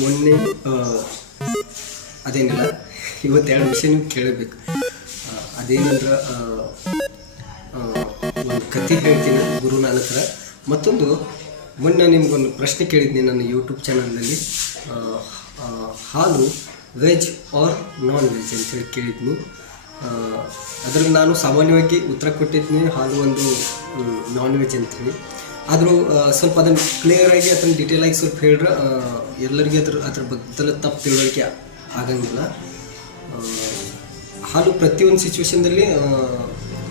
ಮೊನ್ನೆ ಅದೇನಿಲ್ಲ, ಇವತ್ತೆರಡು ವಿಷಯ ನೀವು ಕೇಳಬೇಕು. ಅದೇನಂದ್ರೆ ಒಂದು ಕತೆ ಹೇಳ್ತೀನಿ ಗುರುನಾನಕರ. ಮತ್ತೊಂದು ಮೊನ್ನೆ ನಿಮ್ಗೊಂದು ಪ್ರಶ್ನೆ ಕೇಳಿದ್ನಿ ನನ್ನ ಯೂಟ್ಯೂಬ್ ಚಾನಲ್ನಲ್ಲಿ, ಹಾಲು ವೆಜ್ ಆರ್ ನಾನ್ ವೆಜ್ ಅಂತೇಳಿ ಕೇಳಿದ್ನಿ. ಅದರಲ್ಲಿ ನಾನು ಸಾಮಾನ್ಯವಾಗಿ ಉತ್ತರ ಕೊಟ್ಟಿದ್ದೀನಿ ಹಾಲು ಒಂದು ನಾನ್ ವೆಜ್ ಅಂಥೇಳಿ. ಆದರೂ ಸ್ವಲ್ಪ ಅದನ್ನು ಕ್ಲಿಯರಾಗಿ ಅದನ್ನು ಡೀಟೇಲಾಗಿ ಸ್ವಲ್ಪ ಹೇಳಿದ್ರೆ ಎಲ್ಲರಿಗೆ ಅದ್ರ ಬಗ್ಗೆ ತಪ್ಪು ತಿಳುವಳಿಕೆ ಆಗಂಗಿಲ್ಲ. ಹಾಲು ಪ್ರತಿಯೊಂದು ಸಿಚುವೇಶನ್ದಲ್ಲಿ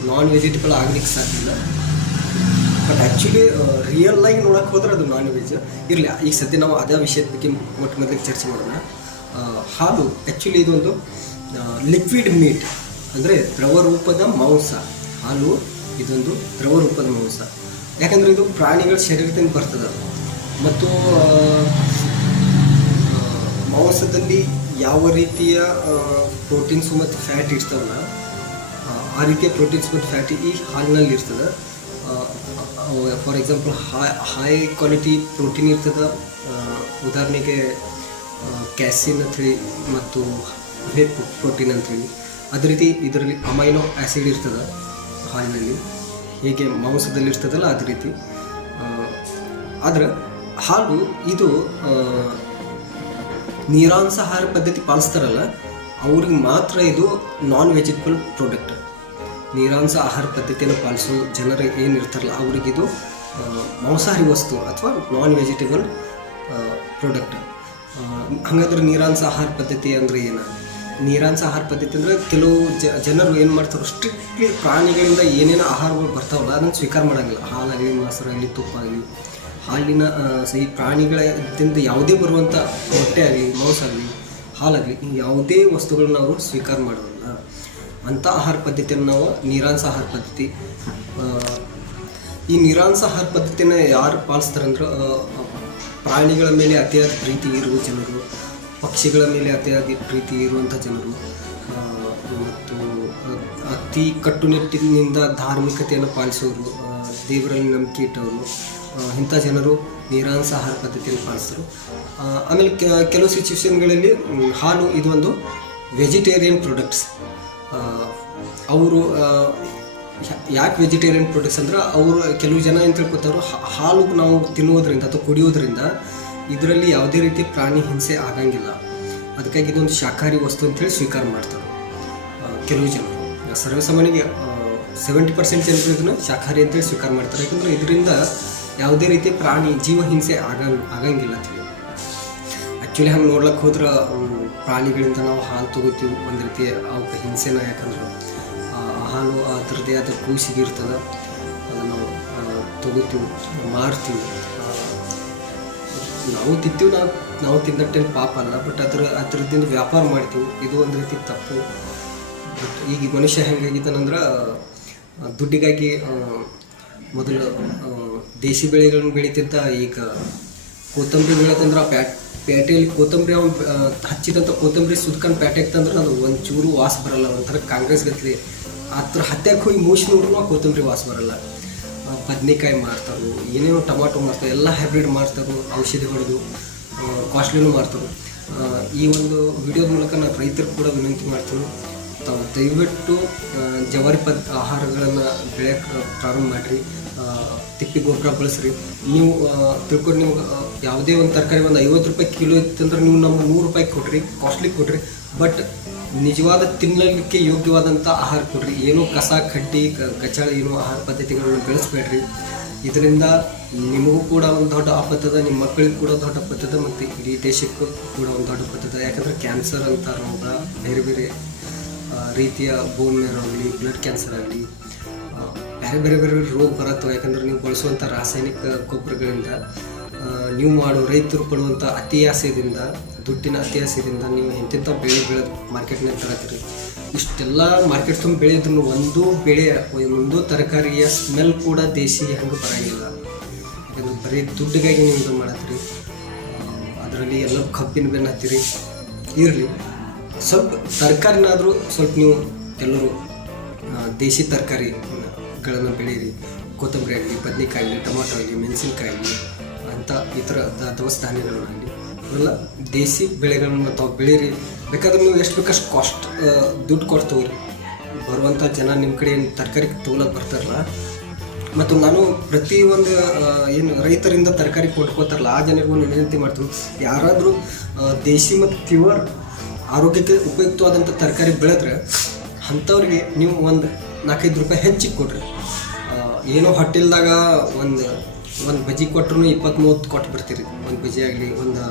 ನಾನ್ ವೆಜಿಟೇಬಲ್ ಆಗಲಿಕ್ಕೆ ಸಾಧ್ಯ ಇಲ್ಲ. ಬಟ್ ಆ್ಯಕ್ಚುಲಿ ರಿಯಲ್ ಆಗಿ ನೋಡೋಕೆ ಹೋದ್ರೆ ಅದು ನಾನ್ ವೆಜ್ ಇರಲಿ. ಈಗ ಸದ್ಯ ನಾವು ಅದೇ ವಿಷಯದ ಬಗ್ಗೆ ಮೊಟ್ಟ ಮೊದಲಿಗೆ ಚರ್ಚೆ ಮಾಡೋಣ. ಹಾಲು ಆ್ಯಕ್ಚುಲಿ ಇದೊಂದು ಲಿಕ್ವಿಡ್ ಮೀಟ್, ಅಂದರೆ ದ್ರವ ರೂಪದ ಮಾಂಸ. ಹಾಲು ಇದೊಂದು ದ್ರವ ರೂಪದ ಮಾಂಸ, ಯಾಕಂದರೆ ಇದು ಪ್ರಾಣಿಗಳ ಶರೀರದಿಂದ ಬರ್ತದೆ. ಮತ್ತು ಮಾಂಸದಲ್ಲಿ ಯಾವ ರೀತಿಯ ಪ್ರೋಟೀನ್ಸು ಮತ್ತು ಫ್ಯಾಟ್ ಇರ್ತಾವಲ್ಲ, ಆ ರೀತಿಯ ಪ್ರೋಟೀನ್ಸ್ ಮತ್ತು ಫ್ಯಾಟ್ ಈ ಹಾಲಿನಲ್ಲಿ ಇರ್ತದೆ. For example high quality protein ಇರ್ತದೆ. ಉದಾಹರಣೆಗೆ ಕ್ಯಾಸಿನ್ ಅಂಥೇಳಿ ಮತ್ತು ವೇ ಪ್ರೋಟೀನ್ ಅಂಥೇಳಿ. ಅದೇ ರೀತಿ ಇದರಲ್ಲಿ ಅಮೈನೋ ಆ್ಯಸಿಡ್ ಇರ್ತದೆ ಹಾಲಿನಲ್ಲಿ, ಹೇಗೆ ಮಾಂಸದಲ್ಲಿ ಇರ್ತದಲ್ಲ ಅದೇ ರೀತಿ. ಆದರೆ ಹಾಲು ಇದು ನೀರಾಂಸಾಹಾರ ಪದ್ಧತಿ ಪಾಲಿಸ್ತಾರಲ್ಲ ಅವ್ರಿಗೆ ಮಾತ್ರ ಇದು ನಾನ್ ವೆಜಿಟೇಬಲ್ ಪ್ರಾಡಕ್ಟ್. ನೀರಾಂಶ ಆಹಾರ ಪದ್ಧತಿಯನ್ನು ಪಾಲಿಸೋ ಜನರು ಏನಿರ್ತಾರಲ್ಲ ಅವ್ರಿಗಿದು ಮಾಂಸಾಹಾರಿ ವಸ್ತು ಅಥವಾ ನಾನ್ ವೆಜಿಟೇಬಲ್ ಪ್ರಾಡಕ್ಟ್. ಹಾಗಾದ್ರೆ ನೀರಾಂಶ ಆಹಾರ ಪದ್ಧತಿ ಅಂದರೆ ಏನು? ನೀರಾಂಶ ಆಹಾರ ಪದ್ಧತಿ ಅಂದರೆ ಕೆಲವು ಜನರು ಏನು ಮಾಡ್ತಾರೆ, ಸ್ಟ್ರಿಕ್ಟ್ಲಿ ಪ್ರಾಣಿಗಳಿಂದ ಏನೇನು ಆಹಾರಗಳು ಬರ್ತಾವಲ್ಲ ಅದನ್ನು ಸ್ವೀಕಾರ ಮಾಡೋಂಗಿಲ್ಲ. ಹಾಲಾಗಲಿ, ಮೊಸರಾಗಲಿ, ತುಪ್ಪ ಆಗಲಿ, ಹಾಲಿನ ಈ ಪ್ರಾಣಿಗಳಿಂದ ಯಾವುದೇ ಬರುವಂಥ ಮೊಟ್ಟೆ ಆಗಲಿ, ಮಾಂಸ ಆಗಲಿ, ಹಾಲಾಗಲಿ, ಯಾವುದೇ ವಸ್ತುಗಳನ್ನ ಅವರು ಸ್ವೀಕಾರ ಮಾಡೋದಿಲ್ಲ. ಅಂಥ ಆಹಾರ ಪದ್ಧತಿಯನ್ನು ನಾವು ನೀರಾಂಶ ಆಹಾರ ಪದ್ಧತಿ. ಈ ನೀರಾಂಶ ಆಹಾರ ಪದ್ಧತಿಯನ್ನು ಯಾರು ಪಾಲಿಸ್ತಾರಂದ್ರೆ ಪ್ರಾಣಿಗಳ ಮೇಲೆ ಅತಿಯಾದ ಪ್ರೀತಿ ಇರುವ ಜನರು, ಪಕ್ಷಿಗಳ ಮೇಲೆ ಅತಿಯಾದ ಪ್ರೀತಿ ಇರುವಂಥ ಜನರು, ಮತ್ತು ಅತಿ ಕಟ್ಟುನಿಟ್ಟಿನಿಂದ ಧಾರ್ಮಿಕತೆಯನ್ನು ಪಾಲಿಸೋರು, ದೇವರಲ್ಲಿ ನಂಬಿಕೆ ಇಟ್ಟವರು, ಇಂಥ ಜನರು ನೀರಾಂಶ ಆಹಾರ ಪದ್ಧತಿಯನ್ನು ಪಾಲಿಸ್ತಾರೆ. ಆಮೇಲೆ ಕೆಲವು ಸಿಚುವೇಶನ್ಗಳಲ್ಲಿ ಹಾಲು ಇದು ಒಂದು ವೆಜಿಟೇರಿಯನ್ ಪ್ರಾಡಕ್ಟ್ಸ್. ಅವರು ಯಾಕೆ ವೆಜಿಟೇರಿಯನ್ ಪ್ರಾಡಕ್ಟ್ಸ್ ಅಂದ್ರೆ ಅವರು ಕೆಲವು ಜನ ಏನು ತಿಳ್ಕೊತಾರೋ, ಹಾಲು ನಾವು ತಿನ್ನುವುದರಿಂದ ಅಥವಾ ಕುಡಿಯೋದ್ರಿಂದ ಇದರಲ್ಲಿ ಯಾವುದೇ ರೀತಿ ಪ್ರಾಣಿ ಹಿಂಸೆ ಆಗಂಗಿಲ್ಲ, ಅದಕ್ಕಾಗಿ ಇದೊಂದು ಶಾಕಾಹಾರಿ ವಸ್ತು ಅಂತೇಳಿ ಸ್ವೀಕಾರ ಮಾಡ್ತಾರೆ ಕೆಲವು ಜನರು. ಸರ್ವಸಾಮಾನ್ಯವಾಗಿ 70% ಜನರು ಇದನ್ನು ಶಾಕಾಹಾರಿ ಅಂತೇಳಿ ಸ್ವೀಕಾರ ಮಾಡ್ತಾರೆ, ಯಾಕಂದರೆ ಇದರಿಂದ ಯಾವುದೇ ರೀತಿ ಪ್ರಾಣಿ ಜೀವ ಹಿಂಸೆ ಆಗಂಗಿಲ್ಲ ಅಂತೇಳಿ. ಆ್ಯಕ್ಚುಲಿ ಹಂಗೆ ನೋಡ್ಲಿಕ್ಕೆ ಹೋದ್ರೆ ಪ್ರಾಣಿಗಳಿಂದ ನಾವು ಹಾಲು ತೊಗೋತೀವಿ, ಒಂದು ರೀತಿ ಅವಕ್ಕೆ ಹಿಂಸೆನ, ಯಾಕಂದ್ರೆ ಹಾಲು ಅದರದ್ದೇ ಆದ ಕೂಸಿಗೆ ಇರ್ತದೆ, ಅದನ್ನು ನಾವು ತೊಗೋತೀವಿ, ಮಾರ್ತೀವಿ, ನಾವು ತಿಂತೀವಿ. ನಾವು ತಿಂದಟ್ಟೇನು ಪಾಪ ಅಲ್ಲ, ಬಟ್ ಅದರದಿಂದ ವ್ಯಾಪಾರ ಮಾಡ್ತೀವಿ, ಇದು ಒಂದು ರೀತಿ ತಪ್ಪು. ಬಟ್ ಈಗ ಮನುಷ್ಯ ಹೆಂಗಾಗಿದ್ದಾನಂದ್ರೆ ದುಡ್ಡಿಗಾಗಿ ಮೊದಲು ದೇಶಿ ಬೆಳೆಗಳನ್ನು ಬೆಳೀತಿದ್ದ, ಈಗ ಕೊತ್ತಂಬರಿ ಬೆಳೆತಂದ್ರೆ ಪೇಟೆಯಲ್ಲಿ ಕೊತ್ತಂಬರಿ ಅವ್ನು ಹಚ್ಚಿದಂಥ ಕೊತ್ತಂಬರಿ ಸುದ್ಕೊಂಡು ಪೇಟೆಗೆ ತಂದ್ರೆ ಅದು ಒಂದು ಚೂರು ವಾಸ ಬರಲ್ಲ, ಒಂಥರ ಕಾಂಗ್ರೆಸ್ ಗತ್ಲಿ ಆ ಥರ ಹತ್ಯಕ್ಕೆ ಹೋಗಿ ಮೂಸಿ ನೋಡ್ರೂ ಕೊತ್ತಂಬರಿ ವಾಸ ಬರಲ್ಲ. ಬದನೆಕಾಯಿ ಮಾರ್ತಾರೆ, ಏನೇನೋ ಟೊಮಾಟೊ ಮಾರ್ತಾರೆ, ಎಲ್ಲ ಹೈಬ್ರಿಡ್ ಮಾರ್ತಾರೆ, ಔಷಧಿ ಹೊಡೆದು ಕಾಸ್ಟ್ಲಿನೂ ಮಾರ್ತಾರೆ. ಈ ಒಂದು ವಿಡಿಯೋದ ಮೂಲಕ ನಾನು ರೈತರು ಕೂಡ ವಿನಂತಿ ಮಾಡ್ತೀನಿ, ತಾವು ದಯವಿಟ್ಟು ಜವಾರಿ ಆಹಾರಗಳನ್ನು ಬೆಳೆಯೋಕ್ಕೆ ಪ್ರಾರಂಭ ಮಾಡಿರಿ, ತಿಪ್ಪಿ ಗೊಬ್ಬರ ಬಳಸ್ರಿ. ನೀವು ತಿಳ್ಕೊಂಡು ನೀವು ಯಾವುದೇ ಒಂದು ತರಕಾರಿ ಒಂದು 50 ರೂಪಾಯಿ ಕಿಲೋ ಇತ್ತಂದ್ರೆ ನೀವು ನಮ್ಮ 100 ರೂಪಾಯಿ ಕೊಡ್ರಿ, ಕಾಸ್ಟ್ಲಿ ಕೊಡ್ರಿ, ಬಟ್ ನಿಜವಾದ ತಿನ್ನಲಿಕ್ಕೆ ಯೋಗ್ಯವಾದಂಥ ಆಹಾರ ಕೊಡ್ರಿ. ಏನೋ ಕಸ ಕಡ್ಡಿ ಕಚಾಳ ಏನೋ ಆಹಾರ ಪದ್ಧತಿಗಳನ್ನು ಬೆಳೆಸ್ಬೇಡ್ರಿ. ಇದರಿಂದ ನಿಮಗೂ ಕೂಡ ಒಂದು ದೊಡ್ಡ ಆಪತ್ತದ, ನಿಮ್ಮ ಮಕ್ಕಳಿಗೆ ಕೂಡ ದೊಡ್ಡ ಆಪತ್ತದ, ಮತ್ತು ಇಡೀ ದೇಶಕ್ಕೂ ಕೂಡ ಒಂದು ದೊಡ್ಡ ಆಪತ್ತದ. ಯಾಕಂದರೆ ಕ್ಯಾನ್ಸರ್ ಅಂತ ರೋಗ, ಬೇರೆ ಬೇರೆ ರೀತಿಯ ಬೋನ್ ಮ್ಯಾರೋ ಆಗಲಿ, ಬ್ಲಡ್ ಕ್ಯಾನ್ಸರ್ ಆಗಲಿ, ಬೇರೆ ರೋಗ ಬರತ್ತವೆ. ಯಾಕಂದರೆ ನೀವು ಬಳಸುವಂಥ ರಾಸಾಯನಿಕ ಗೊಬ್ಬರಗಳಿಂದ, ನೀವು ಮಾಡೋ ರೈತರು ಪಡುವಂಥ ಅತಿ ಆಸೆಯಿಂದ, ದುಡ್ಡಿನ ಅತಿ ಆಸೆಯಿಂದ ನೀವು ಎಂತೆಂಥ ಬೆಳೆದು ಮಾರ್ಕೆಟ್ನಾಗ ತರತ್ತೀರಿ. ಇಷ್ಟೆಲ್ಲ ಮಾರ್ಕೆಟ್ ತುಂಬ ಬೆಳೆದ್ರೂ ಒಂದು ತರಕಾರಿಯ ಸ್ಮೆಲ್ ಕೂಡ ದೇಶಿ ಹಂಗೆ ಬರೋಂಗಿಲ್ಲ. ಯಾಕಂದ್ರೆ ಬರೀ ದುಡ್ಡಿಗಾಗಿ ನೀವು ಇದು ಮಾಡತ್ತೀರಿ, ಅದರಲ್ಲಿ ಎಲ್ಲ ಕಬ್ಬಿನ ಬೆನ್ನು ಹತ್ತೀರಿ. ಇರಲಿ, ಸ್ವಲ್ಪ ತರಕಾರಿನಾದರೂ ಸ್ವಲ್ಪ ನೀವು ಎಲ್ಲರೂ ದೇಶಿ ತರಕಾರಿಗಳನ್ನು ಬೆಳೀರಿ. ಕೊತ್ತಂಬರಿ ಆಗಲಿ, ಬದನೆಕಾಯಿ ಆಗಲಿ, ಟೊಮಾಟೊ ಆಗಲಿ, ಮೆಣಸಿನ್ಕಾಯಿ ಆಗಲಿ, ಅಂಥ ಈ ಥರ ದವಸ ಧಾನ್ಯಗಳನ್ನಾಗಲಿ ಅವೆಲ್ಲ ದೇಸಿ ಬೆಳೆಗಳನ್ನ ತಾವು ಬೆಳೀರಿ. ಬೇಕಾದ್ರೆ ನೀವು ಎಷ್ಟು ಬೇಕಷ್ಟು ಕಾಸ್ಟ್ ದುಡ್ಡು ಕೊಡ್ತವ್ರಿ. ಬರುವಂಥ ಜನ ನಿಮ್ಮ ಕಡೆ ಏನು ತರಕಾರಿ ತೊಗೊಳಕ್ಕೆ ಬರ್ತಾರಲ್ಲ, ಮತ್ತು ನಾನು ಪ್ರತಿಯೊಂದು ಏನು ರೈತರಿಂದ ತರಕಾರಿ ಕೊಂಡ್ಕೋತಾರಲ್ಲ ಆ ಜನರಿಗೂ ವಿನಂತಿ ಮಾಡ್ತೀವಿ, ಯಾರಾದರೂ ದೇಸಿ ಮತ್ತು ಪ್ಯೂರ್ ಆರೋಗ್ಯಕ್ಕೆ ಉಪಯುಕ್ತವಾದಂಥ ತರಕಾರಿ ಬೆಳೆದ್ರೆ ಅಂಥವ್ರಿಗೆ ನೀವು ಒಂದು 4-5 ರೂಪಾಯಿ ಹೆಚ್ಚಿಗೆ ಕೊಡ್ರಿ. ಏನೋ ಹೋಟೆಲ್ದಾಗ ಒಂದು ಬಜ್ಜಿ ಕೊಟ್ಟರು 20-30 ಕೊಟ್ಟು ಬರ್ತೀರಿ. ಒಂದು ಬಜ್ಜಿ ಆಗಲಿ, ಒಂದು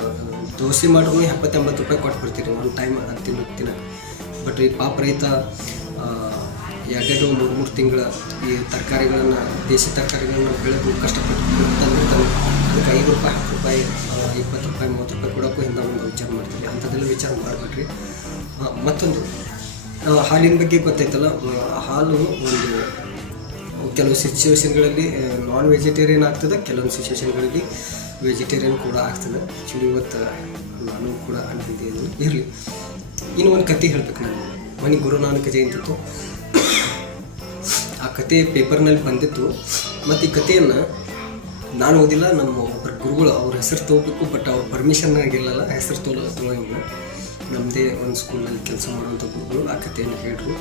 ದೋಸೆ ಮಾಡ್ರೂ 70-80 ರೂಪಾಯಿ ಕೊಟ್ಟು ಬರ್ತೀರಿ ಒಂದು ಟೈಮ್ ತಿನ್ನ. ಬಟ್ ಈ ಪಾಪ ರೈತ 2-3 ತಿಂಗಳ ಈ ತರಕಾರಿಗಳನ್ನು, ದೇಶಿ ತರಕಾರಿಗಳನ್ನ ಬೆಳೆದು ಕಷ್ಟಪಟ್ಟು ತಂದಿರ್ತಾನೆ. ಅದಕ್ಕೆ 5 ರೂಪಾಯಿ, 10 ರೂಪಾಯಿ, 20 ರೂಪಾಯಿ, 30 ರೂಪಾಯಿ ಕೊಡೋಕ್ಕೂ ಹಿಂದೆ ಒಂದು ವಿಚಾರ ಮಾಡ್ತೀವಿ. ಅಂಥದ್ದೆಲ್ಲ ವಿಚಾರ ಮಾಡಬೇಡ್ರಿ. ಮತ್ತೊಂದು ಹಾಲಿನ ಬಗ್ಗೆ ಗೊತ್ತೈತಲ್ಲ, ಹಾಲು ಒಂದು ಕೆಲವು ಸಿಚುವೇಶನ್ಗಳಲ್ಲಿ ನಾನ್ ವೆಜಿಟೇರಿಯನ್ ಆಗ್ತದೆ, ಕೆಲವೊಂದು ಸಿಚುವೇಶನ್ಗಳಲ್ಲಿ ವೆಜಿಟೇರಿಯನ್ ಕೂಡ ಆಗ್ತದೆ. ಆ್ಯಕ್ಚುಲಿ ಇವತ್ತು ನಾನು ಕೂಡ ಅಂತಿದ್ದೇನೆ. ಇರಲಿ, ಇನ್ನು ಒಂದು ಕತೆ ಹೇಳ್ಬೇಕು. ನಾನು ಮನೆ ಗುರುನಾನಕ ಜಯಂತಿ ಇತ್ತು, ಆ ಕತೆ ಪೇಪರ್ನಲ್ಲಿ ಬಂದಿತ್ತು. ಮತ್ತು ಈ ಕಥೆಯನ್ನು ನಾನು ಓದಿಲ್ಲ, ನಮ್ಮ ಒಬ್ಬರು ಗುರುಗಳು ಅವ್ರ ಹೆಸರು ತೊಗೋಬೇಕು, ಬಟ್ ಅವ್ರ ಪರ್ಮಿಷನ್ ಆಗಿರಲಿಲ್ಲ, ಹೆಸರು ತೊಗೊಳಂಗಿಲ್ಲ. ನಮ್ಮದೇ ಒಂದು ಸ್ಕೂಲಲ್ಲಿ ಕೆಲಸ ಮಾಡುವಂಥ ಗುರುಗಳು ಆ ಕಥೆಯನ್ನು ಹೇಳಿದ್ರು.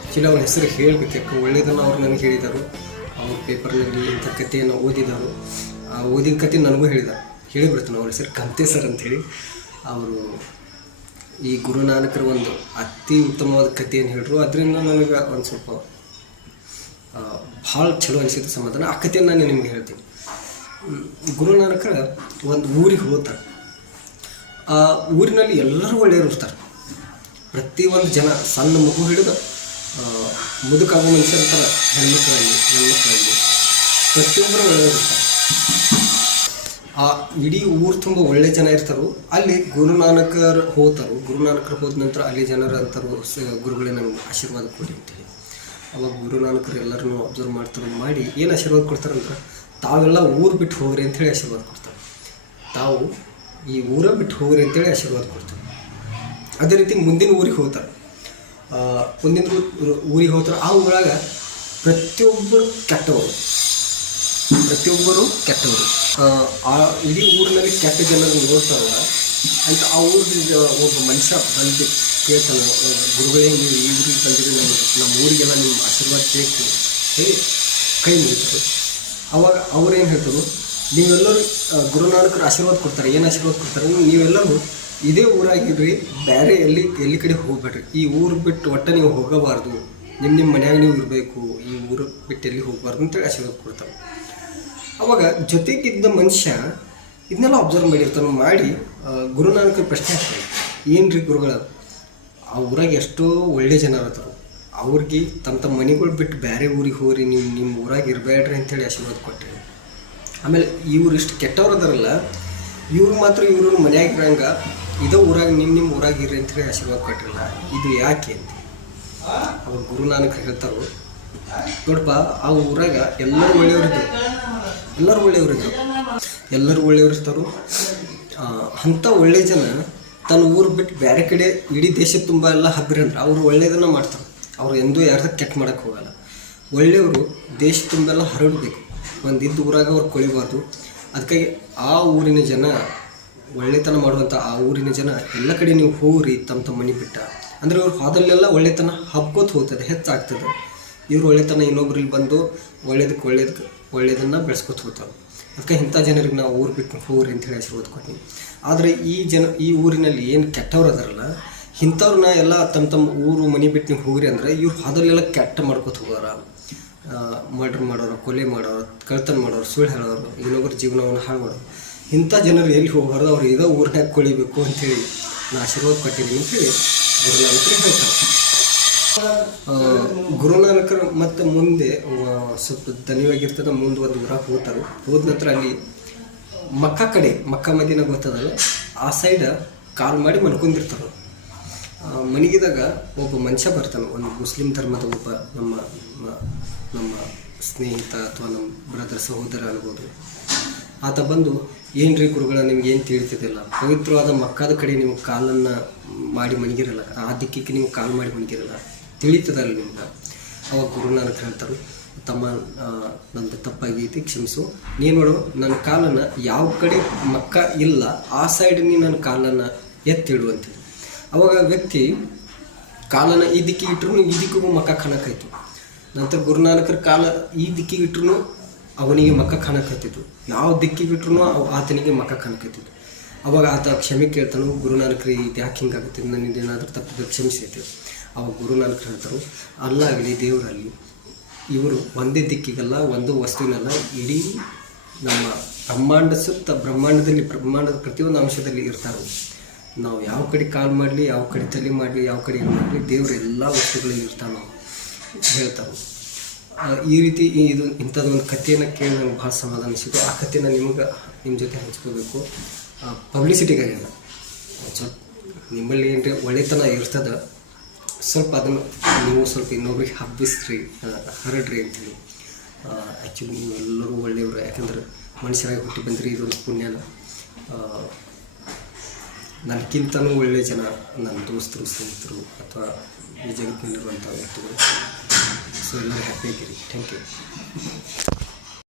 ಆ್ಯಕ್ಚುಲಿ ಅವ್ರ ಹೆಸರು ಹೇಳಬೇಕು, ಯಾಕೆ ಒಳ್ಳೆಯದನ್ನು ಅವ್ರು ನನಗೆ ಹೇಳಿದರು. ಅವ್ರ ಪೇಪರ್ನಲ್ಲಿ ಇಂಥ ಕಥೆಯನ್ನು ಓದಿದರು. ಆ ಓದಿದ ಕತೆ ನನಗೂ ಹೇಳಿಬಿಡ್ತಾನೆ. ಅವ್ರ ಹೆಸರು ಕಂತೇಸರ್ ಅಂಥೇಳಿ. ಅವರು ಈ ಗುರುನಾನಕರ ಒಂದು ಅತಿ ಉತ್ತಮವಾದ ಕಥೆಯನ್ನು ಹೇಳಿದ್ರು. ಅದರಿಂದ ನನಗೆ ಒಂದು ಸ್ವಲ್ಪ ಭಾಳ ಚಲೋ ಅನಿಸಿದ್ದು ಸಮಾಧಾನ. ಆ ಕಥೆಯನ್ನು ನಾನು ನಿಮಗೆ ಹೇಳ್ತೀನಿ. ಗುರುನಾನಕರ ಒಂದು ಊರಿಗೆ ಹೋಗ್ತಾರೆ. ಆ ಊರಿನಲ್ಲಿ ಎಲ್ಲರೂ ಒಳ್ಳೆಯವರು ಇರ್ತಾರೆ. ಪ್ರತಿಯೊಂದು ಜನ, ಸಣ್ಣ ಮಗು ಹಿಡಿದು ಮುದುಕಾಗೋ ಮನುಷ್ಯ ಇರ್ತಾರೆ, ಹೆಣ್ಮಕ್ಳಲ್ಲಿ ಪ್ರತಿಯೊಬ್ಬರು ಒಳ್ಳೆಯವರು ಇರ್ತಾರೆ. ಆ ಇಡೀ ಊರು ತುಂಬ ಒಳ್ಳೆ ಜನ ಇರ್ತಾರೋ. ಅಲ್ಲಿ ಗುರುನಾನಕರು ಹೋದ ನಂತರ ಅಲ್ಲಿ ಜನರು ಅಂತಾರು, ಗುರುಗಳೇ ನಮ್ಗೆ ಆಶೀರ್ವಾದ ಕೊಡಿ ಅಂತೇಳಿ. ಅವಾಗ ಗುರುನಾನಕರು ಎಲ್ಲರನ್ನೂ ಅಬ್ಸರ್ವ್ ಮಾಡಿ ಏನು ಆಶೀರ್ವಾದ ಕೊಡ್ತಾರಂದ್ರೆ, ತಾವೆಲ್ಲ ಊರು ಬಿಟ್ಟು ಹೋಗ್ರಿ ಅಂಥೇಳಿ ಆಶೀರ್ವಾದ ಕೊಡ್ತಾರೆ. ತಾವು ಈ ಊರ ಬಿಟ್ಟು ಹೋಗ್ರಿ ಅಂತೇಳಿ ಆಶೀರ್ವಾದ ಕೊಡ್ತಾರೆ. ಅದೇ ರೀತಿ ಮುಂದಿನ ಊರಿಗೆ ಹೋಗ್ತಾರೆ. ಆ ಊರಾಗ ಪ್ರತಿಯೊಬ್ಬರು ಕೆಟ್ಟವರು. ಆ ಇಡೀ ಊರಿನಲ್ಲಿ ಕೆಟ್ಟ ಜನರನ್ನು ನೋಡ್ತಾರಲ್ಲ ಅಂತ ಆ ಊರಿಗೆ ಒಬ್ಬ ಮನುಷ್ಯ ಬಂದು ಕೇಳ್ತಾನೆ, ಗುರುಗಳೇ ನೀವು ಈ ಊರಿಗೆ ಬಂದಿರಿ, ನಮ್ಮ ಊರಿಗೆಲ್ಲ ನಿಮ್ಮ ಆಶೀರ್ವಾದ ಬೇಕು ಹೇಳಿ ಕೈ ಮುಗಿತಾರೆ. ಅವಾಗ ಅವ್ರೇನು ಹೇಳ್ತಾರೆ, ನೀವೆಲ್ಲರೂ ಗುರುನಾನಕರು ಆಶೀರ್ವಾದ ಕೊಡ್ತಾರೆ. ಏನು ಆಶೀರ್ವಾದ ಕೊಡ್ತಾರೆ? ನೀವೆಲ್ಲರೂ ಇದೇ ಊರಾಗಿರ್ರಿ, ಬೇರೆ ಎಲ್ಲಿ ಕಡೆ ಹೋಗ್ಬೇಡ್ರಿ. ಈ ಊರು ಬಿಟ್ಟು ಒಟ್ಟು ನೀವು ಹೋಗಬಾರ್ದು, ನಿಮ್ಮ ಮನ್ಯಾಗ ನೀವು ಇರಬೇಕು, ಈ ಊರು ಬಿಟ್ಟು ಎಲ್ಲಿ ಹೋಗಬಾರ್ದು ಅಂತೇಳಿ ಆಶೀರ್ವಾದ ಕೊಡ್ತಾರೆ. ಅವಾಗ ಜೊತೆಗಿದ್ದ ಮನುಷ್ಯ ಇದನ್ನೆಲ್ಲ ಅಬ್ಸರ್ವ್ ಮಾಡಿ ಗುರುನಾನಕರ ಪ್ರಶ್ನೆ ಆಗ್ತದೆ, ಏನು ರೀ ಗುರುಗಳ, ಆ ಊರಾಗ ಎಷ್ಟೋ ಒಳ್ಳೆ ಜನ ಇರ್ತಾರೆ, ಅವ್ರಿಗೆ ತಮ್ಮ ಮನೆಗಳು ಬಿಟ್ಟು ಬೇರೆ ಊರಿಗೆ ಹೋಗ್ರಿ, ನಿಮ್ಮ ಊರಾಗ ಇರಬೇಡ್ರಿ ಅಂತೇಳಿ ಆಶೀರ್ವಾದ ಕೊಟ್ಟರೆ. ಆಮೇಲೆ ಇವ್ರು ಇಷ್ಟು ಕೆಟ್ಟವ್ರು ಅದಾರಲ್ಲ, ಇವ್ರು ಮಾತ್ರ ಇವ್ರ ಮನ್ಯಾಗ ಇರಂಗ ಇದೇ ಊರಾಗ ನಿಮ್ಮ ಊರಾಗ ಇರ್ರಿ ಅಂತೇಳಿ ಆಶೀರ್ವಾದ ಕೊಟ್ಟಿರಲ್ಲ, ಇದು ಯಾಕೆ ಅಂತ. ಅವಾಗ ಗುರುನಾನಕರು ಹೇಳ್ತಾರೋ, ನೋಡಪ್ಪ, ಆ ಊರಾಗ ಎಲ್ಲರೂ ಒಳ್ಳೆಯವರು ಇರ್ತಾರೋ. ಅಂಥ ಒಳ್ಳೆ ಜನ ತನ್ನ ಊರು ಬಿಟ್ಟು ಬೇರೆ ಕಡೆ ಇಡೀ ದೇಶದ ತುಂಬ ಎಲ್ಲ ಹಬ್ಬಿರಿ ಅಂದ್ರೆ ಅವ್ರು ಒಳ್ಳೆಯದನ್ನು ಮಾಡ್ತಾರೆ. ಅವ್ರು ಎಂದೂ ಯಾರ್ದು ಕೆಟ್ಟ ಮಾಡೋಕ್ಕೆ ಹೋಗಲ್ಲ. ಒಳ್ಳೆಯವರು ದೇಶ ತುಂಬೆಲ್ಲ ಹರಡಬೇಕು, ಒಂದಿದ್ದು ಊರಾಗ ಅವ್ರು ಕೊಳಿಬಾರ್ದು. ಅದಕ್ಕಾಗಿ ಆ ಊರಿನ ಜನ, ಒಳ್ಳೆತನ ಮಾಡುವಂಥ ಆ ಊರಿನ ಜನ ಎಲ್ಲ ಕಡೆ ನೀವು ಹೋಗ್ರಿ ತಮ್ಮ ಮನೆ ಬಿಟ್ಟ ಅಂದರೆ ಅವ್ರು ಹೋದಲ್ಲೆಲ್ಲ ಒಳ್ಳೆತನ ಹಬ್ಕೋತ ಹೋಗ್ತದೆ, ಹೆಚ್ಚಾಗ್ತದೆ. ಇವ್ರು ಒಳ್ಳೆತನ ಇನ್ನೊಬ್ರಿಗೆ ಬಂದು ಒಳ್ಳೆಯದನ್ನು ಬೆಳೆಸ್ಕೊತ ಹೋಗ್ತಾರೆ. ಅದಕ್ಕೆ ಇಂಥ ಜನರಿಗೆ ನಾವು ಊರು ಬಿಟ್ಟು ಹೋಗ್ರಿ ಅಂತೇಳಿ ಆಶೀರ್ವಾದ ಕೊಡ್ತೀನಿ. ಆದರೆ ಈ ಊರಿನಲ್ಲಿ ಏನು ಕೆಟ್ಟವ್ರು ಅದಾರಲ್ಲ, ಇಂಥವ್ರನ್ನ ಎಲ್ಲ ತಮ್ಮ ಊರು ಮನೆ ಬಿಟ್ಟು ನೀವು ಹೋಗ್ರಿ ಅಂದರೆ ಇವ್ರು ಅದಲ್ಲೆಲ್ಲ ಕೆಟ್ಟ ಮಾಡ್ಕೊತ ಹೋಗೋರ, ಮರ್ಡ್ರ್ ಮಾಡೋರು, ಕೊಲೆ ಮಾಡೋರು, ಕಳ್ತನ ಮಾಡೋರು, ಸುಳ್ಳು ಹೇಳೋರು, ಇನ್ನೊಬ್ಬರ ಜೀವನವನ್ನು ಹಾಳು ಮಾಡೋರು. ಇಂಥ ಜನರು ಎಲ್ಲಿ ಹೋಗಬಾರ್ದು, ಅವ್ರು ಇದೇ ಊರಿನಾಗ ಕೊಳಿಬೇಕು ಅಂಥೇಳಿ ನಾನು ಆಶೀರ್ವಾದ ಕೊಟ್ಟಿದ್ದೀನಿ ಅಂತೇಳಿ ಗುರುನಾನಕರು ಹೇಳ್ತಾರೆ. ಗುರುನಾನಕರು ಮತ್ತು ಮುಂದೆ ಸ್ವಲ್ಪ ದಣಿವಾಗಿರ್ತದೆ, ಮುಂದೆ ಒಂದು ಊರಾಗ ಹೋಗ್ತಾರೆ. ಹೋದ ನಂತರ ಅಲ್ಲಿ ಮಕ್ಕಾ ಮದೀನಾ ಗೊತ್ತದಲ್ಲ, ಆ ಸೈಡ್ ಕಾಲ್ ಮಾಡಿ ಮನ್ಕೊಂಡಿರ್ತಾರೆ. ಮನಗಿದಾಗ ಒಬ್ಬ ಮನುಷ್ಯ ಬರ್ತಾನೆ, ಒಂದು ಮುಸ್ಲಿಂ ಧರ್ಮದ ಒಬ್ಬ ನಮ್ಮ ಸ್ನೇಹಿತ ಅಥವಾ ನಮ್ಮ ಬ್ರದರ್, ಸಹೋದರ ಅನ್ಬೋದು. ಆತ ಬಂದು, ಏನು ರೀ ಗುರುಗಳ, ನಿಮ್ಗೆ ಏನು ತಿಳಿತಿದ್ದಿಲ್ಲ, ಪವಿತ್ರವಾದ ಮಕ್ಕಾದ ಕಡೆ ನೀವು ಕಾಲನ್ನು ಮಾಡಿ ಮಣಗಿರಲ್ಲ, ಆ ದಿಕ್ಕಿಗೆ ನೀವು ಕಾಲು ಮಾಡಿ ಮಣಗಿರಲ್ಲ, ತಿಳಿತದಲ್ಲ ನಿಮ್ಗೆ. ಅವಾಗ ಗುರುನಾನಕರು ಹೇಳ್ತಾರೆ, ತಮ್ಮ ನಂದು ತಪ್ಪಾಗೈತಿ ಕ್ಷಮಿಸು. ನೀನು ನೋಡು ನನ್ನ ಕಾಲನ್ನು ಯಾವ ಕಡೆ ಮಕ್ಕ ಇಲ್ಲ ಆ ಸೈಡ್ ನೀನು ನನ್ನ ಕಾಲನ್ನು ಎತ್ತಿಡುವಂಥದ್ದು. ಅವಾಗ ವ್ಯಕ್ತಿ ಕಾಲನ್ನು ಈ ದಿಕ್ಕಿಗೆ ಇಟ್ಟರು ಈ ದಿಕ್ಕಿಗೂ ಮಕ್ಕ ಕಾಣಕ್ಕಾಯ್ತು. ನಂತರ ಗುರುನಾನಕರ ಕಾಲ ಈ ದಿಕ್ಕಿಗೆ ಇಟ್ಟರು ಅವನಿಗೆ ಮಕ್ಕ ಕಾಣಕತ್ತಿತ್ತು, ಯಾವ ದಿಕ್ಕಿಗೆ ಇಟ್ಟರು ಆತನಿಗೆ ಮಕ್ಕ ಕಾಣಕತ್ತಿತ್ತು. ಅವಾಗ ಆತ ಕ್ಷಮೆ ಕೇಳ್ತಾನು, ಗುರುನಾನಕರು ಇದು ಯಾಕೆ ಹಿಂಗಾಗುತ್ತೆ, ನನ್ನಿಂದೇನಾದರೂ ತಪ್ಪಿಗೆ ಕ್ಷಮಿಸೈತೆ. ಅವಾಗ ಗುರುನಾನಕರು ಹೇಳ್ತಾರೆ, ಅಲ್ಲಾಗಲಿ ದೇವರಲ್ಲಿ ಇವರು ಒಂದೇ ದಿಕ್ಕಿಗಲ್ಲ, ಒಂದು ವಸ್ತುವಿನಲ್ಲ, ಇಡೀ ನಮ್ಮ ಬ್ರಹ್ಮಾಂಡ ಸುತ್ತ ಬ್ರಹ್ಮಾಂಡದ ಪ್ರತಿಯೊಂದು ಅಂಶದಲ್ಲಿ ಇರ್ತಾರೆ. ನಾವು ಯಾವ ಕಡೆ ಕಾಲು ಮಾಡಲಿ, ಯಾವ ಕಡೆ ತಲೆ ಮಾಡಲಿ, ಯಾವ ಕಡೆ ಇದು ಮಾಡಲಿ, ದೇವರು ಎಲ್ಲ ವಸ್ತುಗಳಲ್ಲಿ ಇರ್ತಾನೆ ಹೇಳ್ತಾರೆ. ಈ ರೀತಿ ಇಂಥದ್ದೊಂದು ಕಥೆಯನ್ನು ಕೇಳಿ ನನಗೆ ಭಾಳ ಸಮಾಧಾನ ಸಿಕ್ತು. ಆ ಕಥೆನ ನಿಮ್ಮ ಜೊತೆ ಹಂಚ್ಕೋಬೇಕು, ಪಬ್ಲಿಸಿಟಿಗಾಗಿಲ್ಲ. ನಿಮ್ಮಲ್ಲಿ ಏನ್ರಿ ಒಳ್ಳೆತನ ಇರ್ತದೆ, ಸ್ವಲ್ಪ ಅದನ್ನು ನೀವು ಸ್ವಲ್ಪ ಇನ್ನೊಬ್ರಿಗೆ ಹಬ್ಬಿಸ್ರಿ, ಹರಡ್ರಿ ಅಂತೇಳಿ. ಆ್ಯಕ್ಚುಲಿ ನೀವು ಎಲ್ಲರೂ ಒಳ್ಳೆಯವರು, ಯಾಕಂದ್ರೆ ಮನುಷ್ಯರಾಗಿ ಹುಟ್ಟಿ ಬಂದ್ರಿ, ಇದೊಂದು ಪುಣ್ಯನ. ನನಗಿಂತನೂ ಒಳ್ಳೆಯ ಜನ ನನ್ನ ದೋಸ್ತರು, ಸ್ನೇಹಿತರು ಅಥವಾ ಈ ಜಗತ್ತಿನಲ್ಲಿರುವಂಥ ವ್ಯಕ್ತಿಗಳು. ಸೊ ಎಲ್ಲರೂ ಹ್ಯಾಪಿ ಆಗಿರಿ. Thank you.